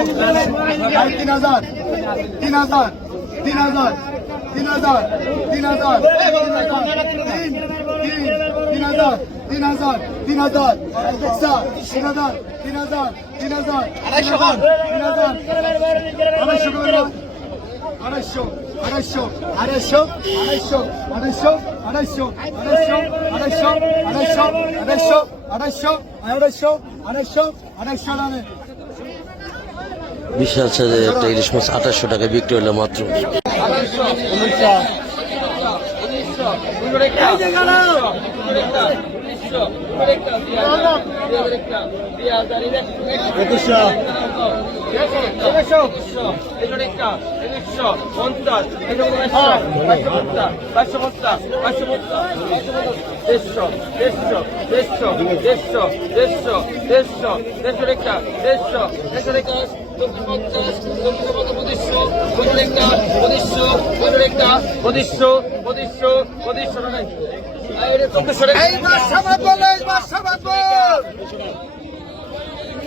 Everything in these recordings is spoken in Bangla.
ভাই তিন হাজার তিন হাজার তিন হাজার তিন হাজার তিন হাজার তিন হাজার তিন তিন তিন হাজার তিন হাজার তিন হাজার তিন হাজার তিন হাজার তিন হাজার আড়াইশো তিন হাজার আড়াইশো আড়াইশো আড়াইশো আড়াইশো আড়াইশো আড়াইশো আড়াইশো আড়াইশো আড়াইশো আড়াইশো আড়াইশো আড়াইশো আড়াইশো আড়াইশো আড়াইশো নামে বিশাল সাইজের একটা ইলিশ মাছ আঠাশশো টাকায় বিক্রি হলো মাত্র। একুশশো। একশো পঞ্চাশ পাঁচশো পঞ্চাশ পাঁচশো পঞ্চাশ দেড়শো দেড়শো দেড়শো দেড়শো দেড়শো দেড়শো দেড়শো রেখা দেড়শো দেড়শো রেখা পঁচিশশো পঁচিশশো পঁচিশশো টাকা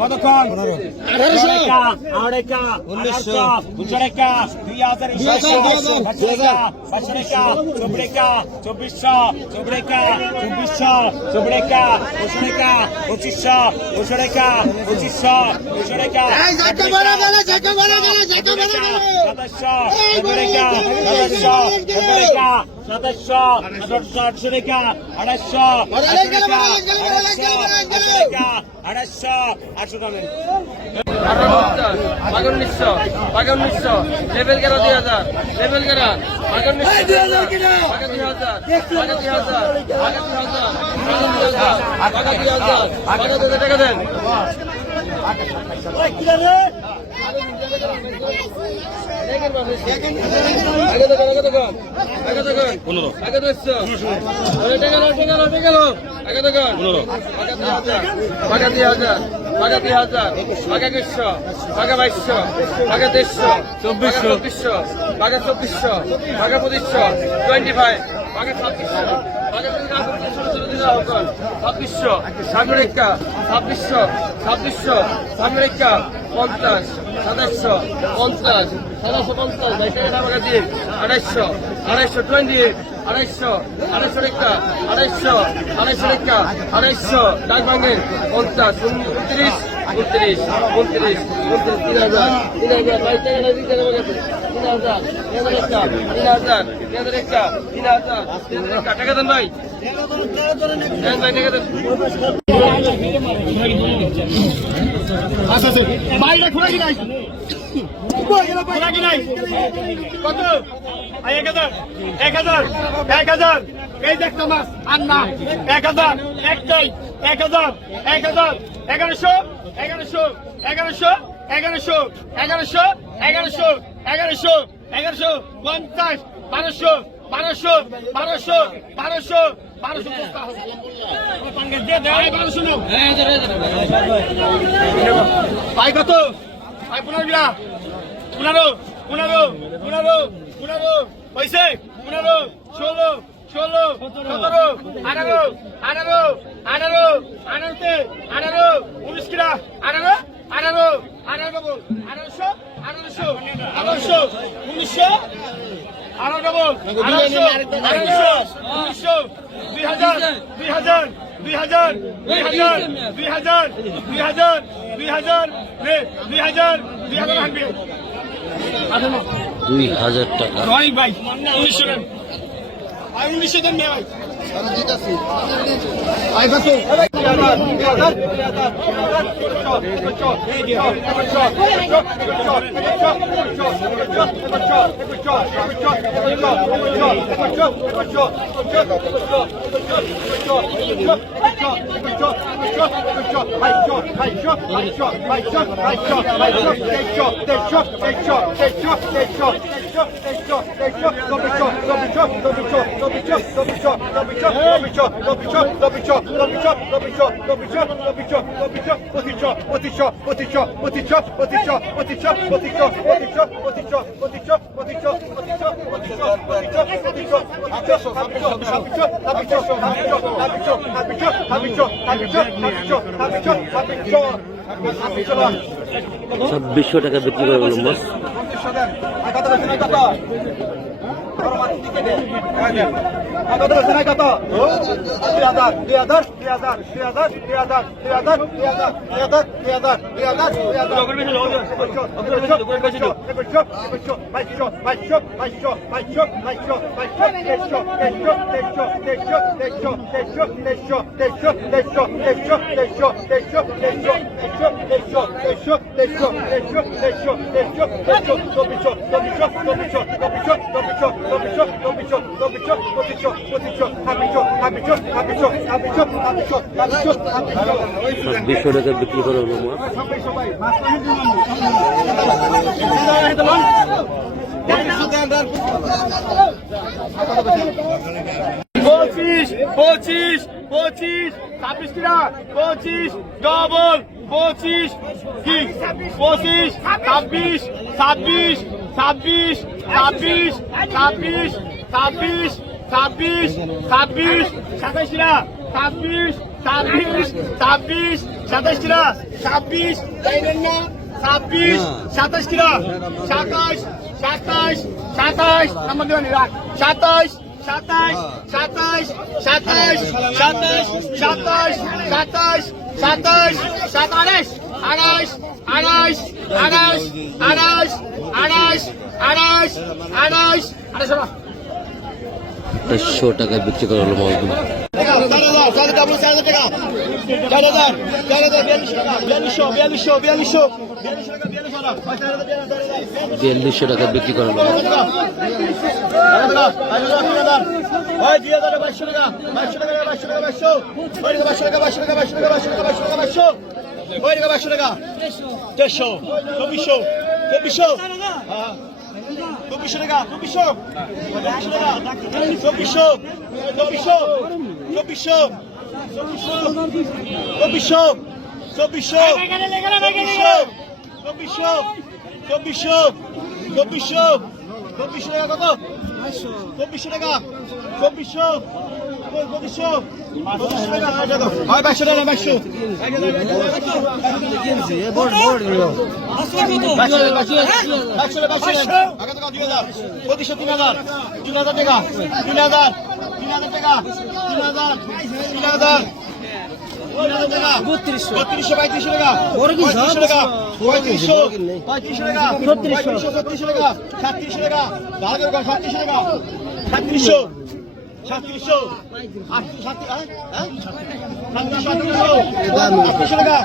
কতক্ষণ আঠারোশো আড়াইকা উনিশশো উনশোরেকা দুই হাজার পাঁচশোরেকা চব্রেকা চব্বিশশো চব্রেকা চব্বিশশো চব্রেকা পঁচিশরেকা পঁচিশশো পঁচিশরেকা পঁচিশশো পঁচিশরেকা সাতাশশো চব্রেকা সাতাশশো চব্রেকা সাতাশশো আঠারোশো আটশোরেকা আঠাশশো আঠাশশো আঠাশশো আড়াইশো আটশো টাকা বাগান নিঃশ বাগান নিঃশ লেভেল গেরা দুই হাজার লেভেল গেরা। বাগান নিঃশ দুই হাজার বাগান দুই হাজার বাগান দুই হাজার বাগান দুই হাজার বাগান দুই হাজার বাগান দুই হাজার। টাকা দেন। পনেরো চব্বিশশো চব্বিশশো ভাগা পঁচিশশো টোয়েন্টি ফাইভ ভাগা ছাব্বিশশো ভাগা ছাব্বিশশো সাগরেখা ছাব্বিশশো ছাব্বিশশো, আমেরিকা পঞ্চাশ, সাতাশশো পঞ্চাশ সাতাশশো পঞ্চাশ আড়াইশো আড়াইশো টোয়েন্টি আড়াইশো আড়াইশো রেখা, আড়াইশো আড়াইশো রেখা, আড়াইশো, ডাক ভাঙে, পঞ্চাশ তিন হাজার তিন হাজার ভাই টাকা দিন টাকা তিন হাজার তিন হাজার তিন হাজার রেখা তিন কত এক হাজার এক হাজার এক হাজার। এই দেখতো মাছ আর না এক হাজার একটাই এক হাজার এক হাজার, এগারোশো এগারোশো এগারোশো এগারোশো এগারোশো এগারোশো এগারোশো এগারোশো, পঞ্চাশ, বারোশো বারোশো বারোশো বারোশো বারোশো বারোশো ভাই কত? ভাই পনেরো পনেরো পনেরো পনেরো পনেরো হয়েছে পনেরো ষোলো ষোলো সতেরো আঠারো আঠারো আঠারো আঠারোতে আঠারো উনিশ কিরা আঠারো আঠারো আঠারো আঠারোশো আঠারোশো আঠারোশো উনিশশো আঠারো ডবল আঠারোশো আঠারোশো উনিশশো দুই হাজার দুই হাজার দুই হাজার দুই হাজার দুই হাজার দুই হাজার দুই হাজার দুই হাজার দুই হাজার হাঁটবে দুই হাজার টাকা। নয় ভাই উনিশশো টাকা উনিশশো দেন ভাই। Don't be shot, don't be shot, don't be shot, don't be shot, don't be shot, don't be shot, don't be shot. ছাব্বিশশো টাকা বিক্রি করে হলো মাছ কত সময় কত দুই হাজার দুই হাজার দুই হাজার দুই হাজার দুই হাজার দুই হাজার দুই হাজার দুই হাজার দুই হাজার দুই হাজার দুই হাজার চব্বিশ চব্বিশ চব্বিশ ছাব্বিশশো টাকা বিক্রি করে হলো মাছ পঁচিশ পঁচিশ পঁচিশ, ছাব্বিশ কিনা পঁচিশ ডবল পঁচিশ, কি? পঁচিশ, ছাব্বিশ ছাব্বিশ ছাব্বিশ ছাব্বিশ ছাব্বিশ ছাব্বিশ ছাব্বিশ ছাব্বিশ, সাতাইশ কিনা ছাব্বিশ ছাব্বিশ ছাব্বিশ সাতাইশ কিনা ছাব্বিশ ছাব্বিশ সাতাইশ কিনা সাতাইশ সাতাইশ সাতাইশ নাম্বার দেবেন রাখ সাতাইশ সাতাইশ সাতাইশ সাতাইশ সাতাইশ সাতাইশ সাতাইশ সাতাইশ সাতাইশ আড়াইশ আড়াইশ আড়াইশ আড়াইশ আড়াইশ আড়াইশ আড়াইশ আড়াইশ টাকা বিক্রি করে হলো সাড়ে ডাবল চার হাজার টাকা। চার হাজার চার হাজার বিয়াল্লিশশো বিয়াল্লিশশো বিয়াল্লিশশো বিয়াল্লিশশো টাকা বিক্রি করা বাইশশো টাকা দেড়শো চব্বিশশো চব্বিশশো। চব্বিশশো টাকা চব্বিশশো। চব্বিশশো। চব্বিশশো। চব্বিশশো চব্বিশশো চব্বিশশো চব্বিশশো চব্বিশশো চব্বিশশো চব্বিশশো টাকা কত? চব্বিশশো টাকা। চব্বিশশো চব্বিশশো বাইশশো টাকা, বাইশশো। পঁচিশশো, তিন হাজার। তিন হাজার টাকা। তিন হাজার। বত্রিশশো। পঁয়ত্রিশশো টাকা। পঁয়ত্রিশশো টাকা। পঁয়ত্রিশশো পঁয়ত্রিশশো টাকা। পঁয়ত্রিশশো ছত্রিশশো টাকা। সাতত্রিশশো টাকা। সাতত্রিশশো টাকা। সাতত্রিশশো। সাতত্রিশশো। হ্যাঁ? হ্যাঁ? আটত্রিশশো টাকা।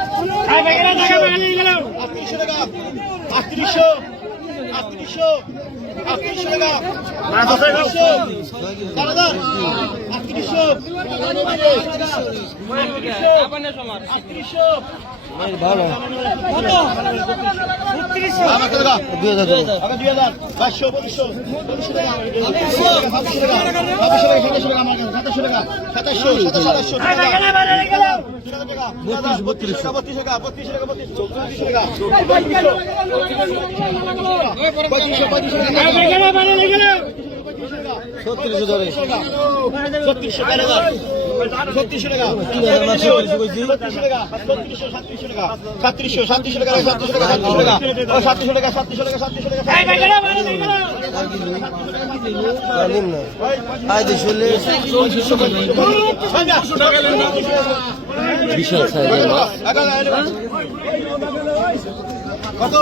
আটত্রিশশো টাকা। আটত্রিশশো। আটত্রিশশো। আটত্রিশশো আটত্রিশশো ভালো ছত্রিশশো ধরে ছত্রিশশো ছত্রিশশো টাকা ছত্রিশশো সাতত্রিশশো টাকা সাতত্রিশশো সাতত্রিশশো টাকা সাতত্রিশশো টাকা সাতত্রিশশো টাকা সাতত্রিশশো টাকা সাতত্রিশশো টাকা বিশাল সাইজের মাছ কত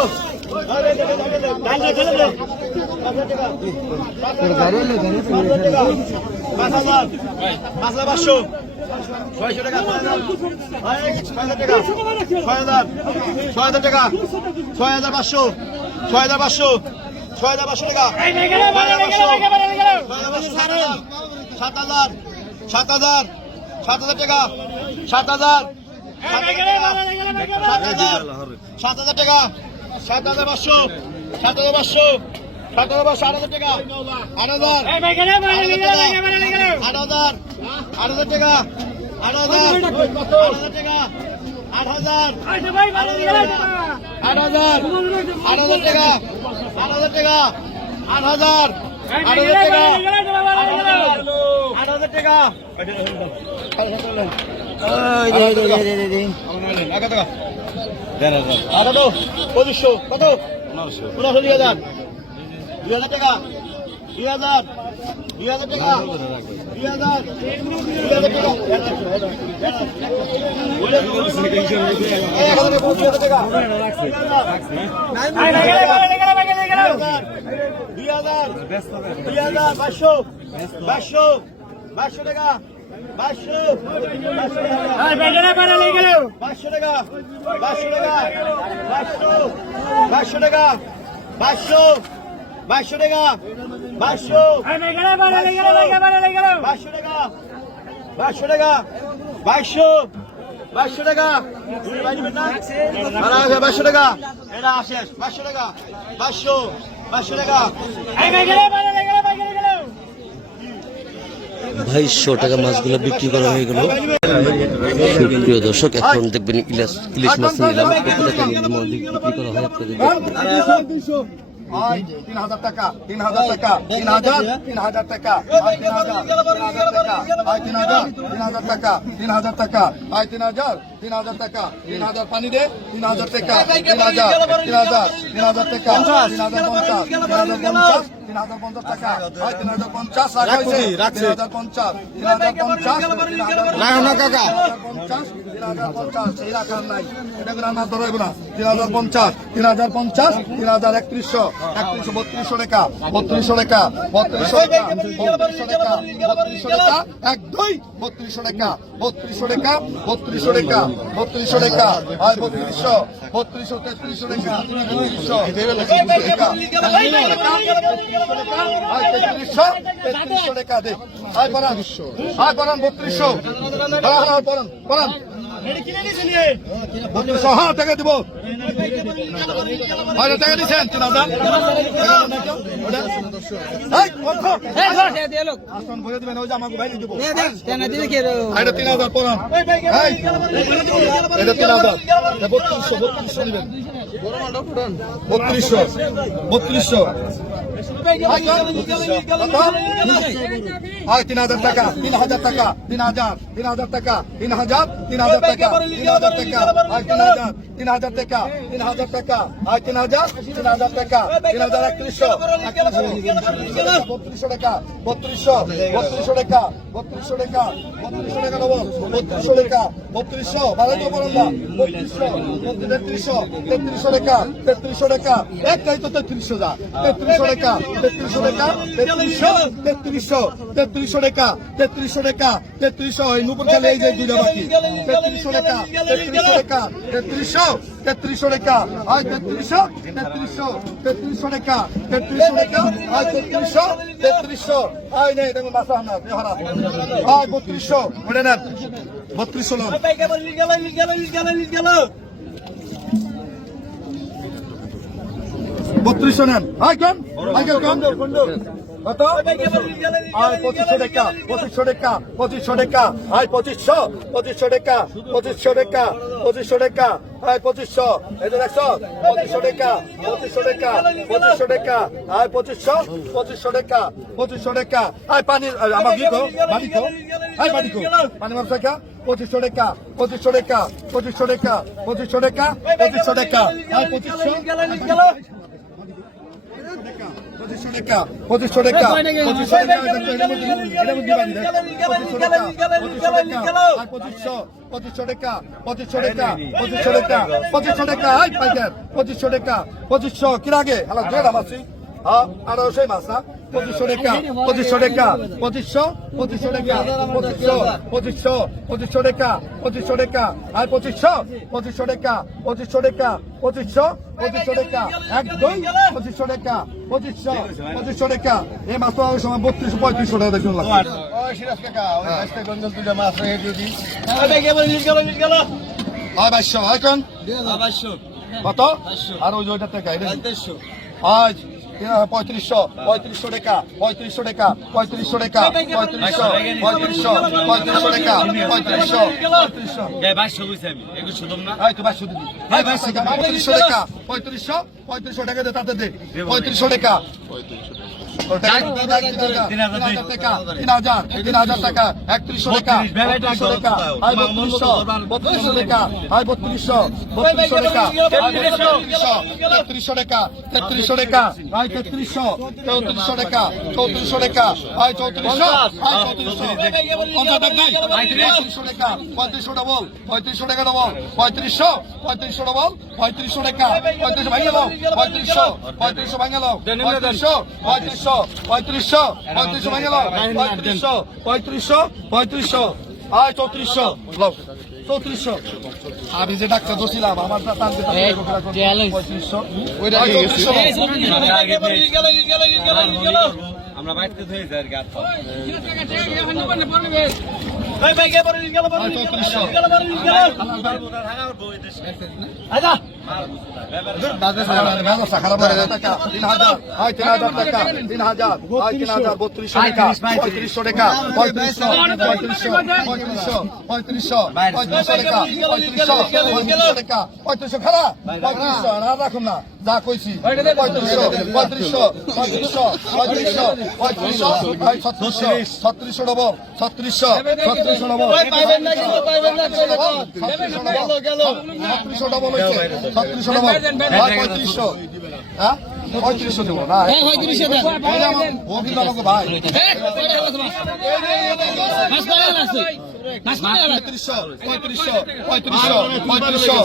পাঁচশো ছয়শো টাকা ছয় হাজার ছয় হাজার টাকা ছয় হাজার পাঁচশো ছয় হাজার পাঁচশো ছয় হাজার পাঁচশো টাকা সাত হাজার সাত হাজার সাত হাজার টাকা সাত হাজার সাত হাজার সাত হাজার টাকা। সাত হাজার পাঁচশো সাত হাজার পাঁচশো সাত হাজার পাঁচশো আট হাজার টাকা আট হাজার আট হাজার আট হাজার টাকা আট হাজার আট হাজার টাকা আট হাজার আট হাজার আট হাজার টাকা আট হাজার টাকা আট হাজার আট হাজার টাকা আট হাজার টাকা আটাটো পঁচিশশো কত দুই হাজার দুই হাজার দুই হাজার টাকা দুই হাজার দুই হাজার টাকা হাজার দুই হাজার টাকা দুই হাজার দুই হাজার পাঁচশো পাঁচশো পাঁচশো টাকা পাঁচশো। টাকা পাঁচশো টাকা পাঁচশো টাকা পাঁচশো পাঁচশো টাকা পাঁচশো। পাঁচশো টাকা পাঁচশো টাকা পাঁচশো পাঁচশো টাকা। পাঁচশো টাকা। এটা আসে পাঁচশো টাকা পাঁচশো পাঁচশো টাকা। বাইশশো টাকা মাছগুলো বিক্রি করা হয়ে গেল সুপ্রিয় দর্শক এখন দেখবেন ইলিশ ইলিশ মাছ নিলাম কত টাকা বিক্রি করা হয় আপনাদের তিন হাজার টাকা তিন হাজার টাকা তিন হাজার তিন হাজার টাকা আয় তিন হাজার তিন হাজার টাকা তিন হাজার টাকা আয় তিন হাজার তিন হাজার টাকা তিন হাজার পানি দে তিন হাজার টাকা তিন হাজার তিন হাজার তিন হাজার টাকা তিন হাজার পঞ্চাশ তিন হাজার পঞ্চাশ টাকা। আয় তিন হাজার পঞ্চাশ। রাখা হয়েছে তিন হাজার পঞ্চাশ তিন হাজার পঞ্চাশ। তিন হাজার পঞ্চাশ পঞ্চাশ তিন হাজার পঞ্চাশ। এই রাখার নাই। এটা করে আমার ধরো না তিন হাজার পঞ্চাশ তিন হাজার পঞ্চাশ তিন হাজার একত্রিশশো একত্রিশশো বত্রিশশো টাকা বত্রিশশো টাকা বত্রিশশো টাকা বত্রিশশো টাকা বত্রিশশো টাকা এক দুই বত্রিশশো টাকা বত্রিশশো টাকা বত্রিশশো টাকা বত্রিশশো টাকা। আর বত্রিশশো বত্রিশশো, তেত্রিশশো টাকা আর তেত্রিশশো তেত্রিশশো টাকা দে। আয় পড়ান আয় পড়ান বত্রিশশো। পড়ান পড়ান পরান হাজার টাকা এটা তিন হাজার বত্রিশশো বত্রিশশো আয় তিন হাজার টাকা তিন হাজার টাকা তিন হাজার তিন হাজার টাকা তিন হাজার তিন হাজার টাকা তিন হাজার টাকা আয় তিন হাজার তিন হাজার টাকা তিন হাজার টাকা আয় তিন হাজার তিন হাজার টাকা তিন হাজার একত্রিশশো বত্রিশশো টাকা বত্রিশশো বত্রিশশো টাকা বত্রিশশো টাকা বত্রিশশো টাকা নেব বত্রিশশো টাকা বত্রিশশো বারো তো বলেন না বত্রিশশো তেত্রিশশো তেত্রিশশো টাকা তেত্রিশশো টাকা একটাই তো তেত্রিশশো যা তেত্রিশশো টাকা তেত্রিশশো টাকা তেত্রিশশো তেত্রিশশো তেত্রিশশো টাকা তেত্রিশশো টাকা, তেত্রিশশো, এই নুপুর খেলে এই যে দুইটা বাকি তেত্রিশশো টাকা তেত্রিশশো টাকা, তেত্রিশশো তেত্রিশশো টাকা, আয় তেত্রিশশো তেত্রিশশো তেত্রিশশো টাকা তেত্রিশশো টাকা, আয় তেত্রিশশো তেত্রিশশো। আয় নেই দেখুন মাসা হানা বেহারা আয় বত্রিশশো, মনে নেন। বত্রিশশো লোন। বত্রিশশো নেন। আয় কেন? আয় কেন? কত পঁচিশশো টাকা পঁচিশশো টাকা পঁচিশশো টাকা পঁচিশশো টাকা পঁচিশশো টাকা আয় পঁচিশশো পঁচিশশো টাকা পঁচিশশো টাকা পঁচিশশো টাকা পঁচিশশো টাকা পঁচিশশো টাকা আর পঁচিশশো টাকা পঁচিশশো টাকা পঁচিশশো টাকা পঁচিশশো টাকা পঁচিশশো টাকা পঁচিশশো কি লাগে? হ্যালো দুই মাছ হ্যাঁ আঠারোশো মাছ না? পঁচিশশো টাকা পঁচিশশো টাকা পঁচিশশো পঁচিশশো টাকা পঁচিশশো পঁচিশশো পঁচিশশো টাকা পঁচিশশো টাকা আর পঁচিশশো পঁচিশশো টাকা পঁচিশশো টাকা পঁচিশশো পঁচিশশো টাকা এক দুই পঁচিশশো টাকা পঁচিশশো পঁচিশশো টাকা। এই মাছ পাওয়ার সময় বত্রিশশো পঁয়ত্রিশশো টাকা দেখুন হয়। বাইশশো হয় কত? আর ওই ওইটার টাকা আজ পঁয়ত্রিশশো পঁয়ত্রিশশো টাকা পঁয়ত্রিশশো টাকা পঁয়ত্রিশশো টাকা পঁয়ত্রিশশো পঁয়ত্রিশশো পঁয়ত্রিশশো টাকা পঁয়ত্রিশশো পঁয়ত্রিশশো। বাইশশো বুঝছি আমি একুশশো দম না? এই তো বাইশশো দিদি এই বাইশশো টাকা পঁয়ত্রিশশো টাকা পঁয়ত্রিশশো। পঁয়ত্রিশশো টাকা দে তাতে দে পঁয়ত্রিশশো টাকা পঁয়ত্রিশশো টাকা ডবল পঁয়ত্রিশশো পঁয়ত্রিশশো ডবল পঁয়ত্রিশশো টাকা পঁয়ত্রিশশো নাও পঁয়ত্রিশশো পঁয়ত্রিশশো ভাঙে নাও। পঁয়ত্রিশশো পঁয়ত্রিশশো পঁয়ত্রিশশো পঁয়ত্রিশশো ভাঙে নাও। পঁয়ত্রিশশো পঁয়ত্রিশশো পঁয়ত্রিশশো। আয় চৌত্রিশশো। চৌত্রিশশো। আমি যে ডাক্তার দোষিলাম আমার পঁয়ত্রিশশো। আমরা বাইরে হয়ে যাই আর কি চৌত্রিশশো। পঁয়ত্রিশশো টাকা পঁয়ত্রিশশো পঁয়ত্রিশশো পঁয়ত্রিশশো পঁয়ত্রিশশো পঁয়ত্রিশশো টাকা পঁয়ত্রিশশো টাকা পঁয়ত্রিশশো খারাপ পঁয়ত্রিশশো রাখুন না। যা কইছি। পঁয়ত্রিশশো পঁয়ত্রিশশো পঁয়ত্রিশশো পঁয়ত্রিশশো পঁয়ত্রিশশো হয় ছত্রিশশো ছত্রিশশো ডবল ছত্রিশশো ছত্রিশশো ডবল। ছত্রিশশো ডবল। ছত্রিশশো ডবল হয় পঁয়ত্রিশশো। হ্যাঁ? পঁয়ত্রিশশো দেবো না ও কিন্তু আমাকে ভাই। পঁয়ত্রিশশো পঁয়ত্রিশশো পঁয়ত্রিশশো পঁয়ত্রিশশো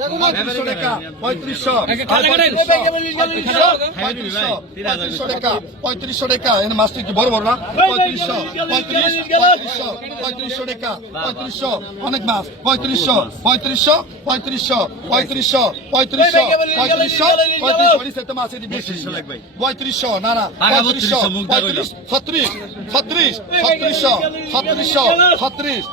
পঁয়ত্রিশশো টাকা পঁয়ত্রিশশো পঁয়ত্রিশশো পঁয়ত্রিশশো পঁয়ত্রিশশো পঁয়ত্রিশ পঁয়ত্রিশশো পঁয়ত্রিশশো পঁয়ত্রিশশো পঁয়ত্রিশশো পঁয়ত্রিশশো পঁয়ত্রিশশো পঁয়ত্রিশশো পঁয়ত্রিশশো পঁয়ত্রিশশো পঁয়ত্রিশ তো মাছের বেশি পঁয়ত্রিশশো না না পঁয়ত্রিশশো পঁয়ত্রিশ ছত্রিশ ছত্রিশ ছত্রিশশো ছত্রিশশো ছত্রিশ